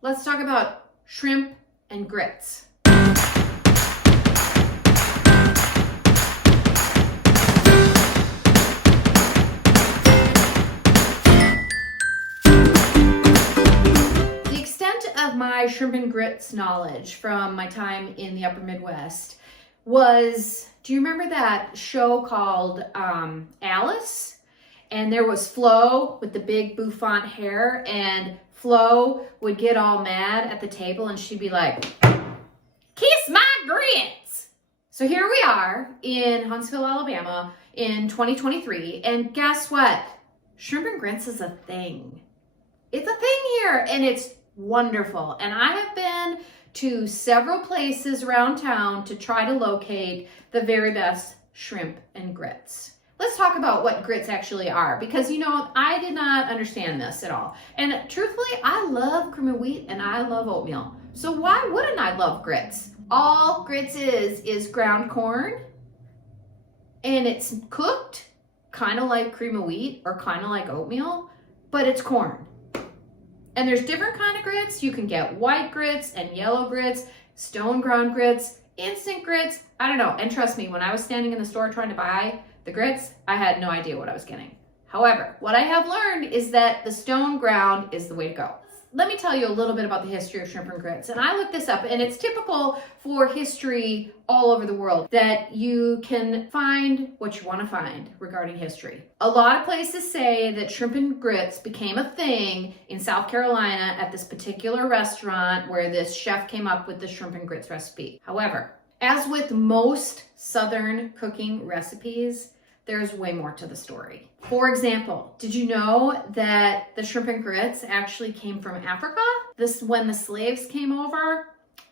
Let's talk about shrimp and grits. The extent of my shrimp and grits knowledge from my time in the upper Midwest was, do you remember that show called Alice? And there was Flo with the big bouffant hair, and Flo would get all mad at the table and she'd be like, "Kiss my grits." So here we are in Huntsville, Alabama in 2023, and guess what? Shrimp and grits is a thing. It's a thing here, and it's wonderful. And I have been to several places around town to try to locate the very best shrimp and grits. Let's talk about what grits actually are, because you know, I did not understand this at all. And truthfully, I love cream of wheat and I love oatmeal. So why wouldn't I love grits? All grits is ground corn, and it's cooked kind of like cream of wheat or kind of like oatmeal, but it's corn. And there's different kind of grits. You can get white grits and yellow grits, stone ground grits, instant grits. I don't know. And trust me, when I was standing in the store trying to buy the grits, I had no idea what I was getting. However, what I have learned is that the stone ground is the way to go. Let me tell you a little bit about the history of shrimp and grits. And I looked this up, and it's typical for history all over the world that you can find what you want to find regarding history. A lot of places say that shrimp and grits became a thing in South Carolina at this particular restaurant where this chef came up with the shrimp and grits recipe. However, as with most Southern cooking recipes, there's way more to the story. For example, did you know that the shrimp and grits actually came from Africa? This when the slaves came over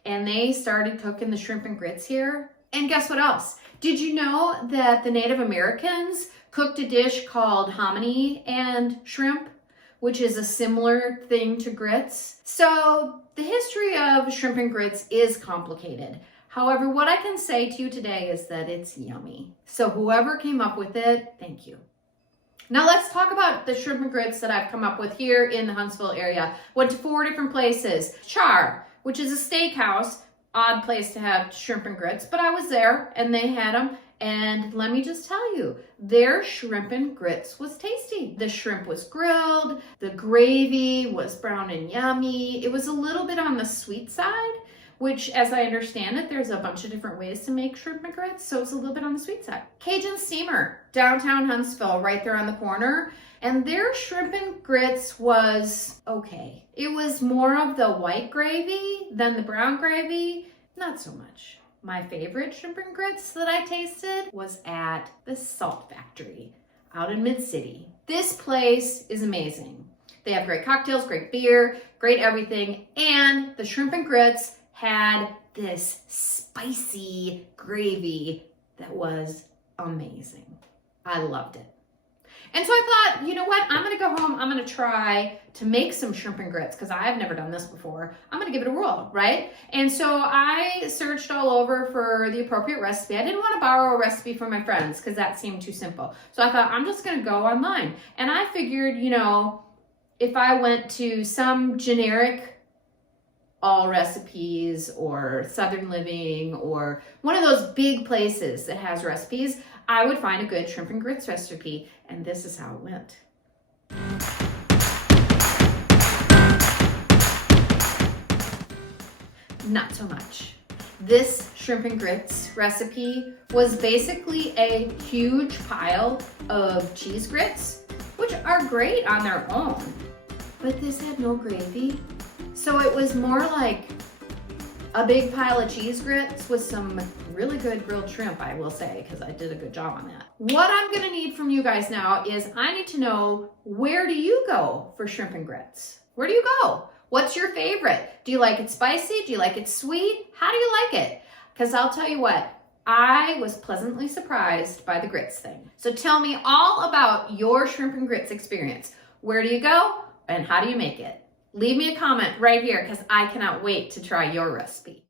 and they started cooking the shrimp and grits here. And guess what else? Did you know that the Native Americans cooked a dish called hominy and shrimp, which is a similar thing to grits? So the history of shrimp and grits is complicated. However, what I can say to you today is that it's yummy. So whoever came up with it, thank you. Now let's talk about the shrimp and grits that I've come up with here in the Huntsville area. Went to 4 different places. Char, which is a steakhouse, odd place to have shrimp and grits, but I was there and they had them. And let me just tell you, their shrimp and grits was tasty. The shrimp was grilled, the gravy was brown and yummy. It was a little bit on the sweet side, which, as I understand it, there's a bunch of different ways to make shrimp and grits, so it's a little bit on the sweet side. Cajun Steamer, downtown Huntsville, right there on the corner, and their shrimp and grits was okay. It was more of the white gravy than the brown gravy, not so much. My favorite shrimp and grits that I tasted was at the Salt Factory out in Mid-City. This place is amazing. They have great cocktails, great beer, great everything, and the shrimp and grits had this spicy gravy that was amazing. I loved it. And so I thought, you know what? I'm going to go home. I'm going to try to make some shrimp and grits because I've never done this before. I'm going to give it a whirl, right? And so I searched all over for the appropriate recipe. I didn't want to borrow a recipe from my friends because that seemed too simple. So I thought, I'm just going to go online. And I figured, you know, if I went to some generic All Recipes or Southern Living or one of those big places that has recipes, I would find a good shrimp and grits recipe, and this is how it went. Not so much. This shrimp and grits recipe was basically a huge pile of cheese grits, which are great on their own, but this had no gravy. So it was more like a big pile of cheese grits with some really good grilled shrimp, I will say, because I did a good job on that. What I'm gonna need from you guys now is I need to know, where do you go for shrimp and grits? Where do you go? What's your favorite? Do you like it spicy? Do you like it sweet? How do you like it? Because I'll tell you what, I was pleasantly surprised by the grits thing. So tell me all about your shrimp and grits experience. Where do you go and how do you make it? Leave me a comment right here because I cannot wait to try your recipe.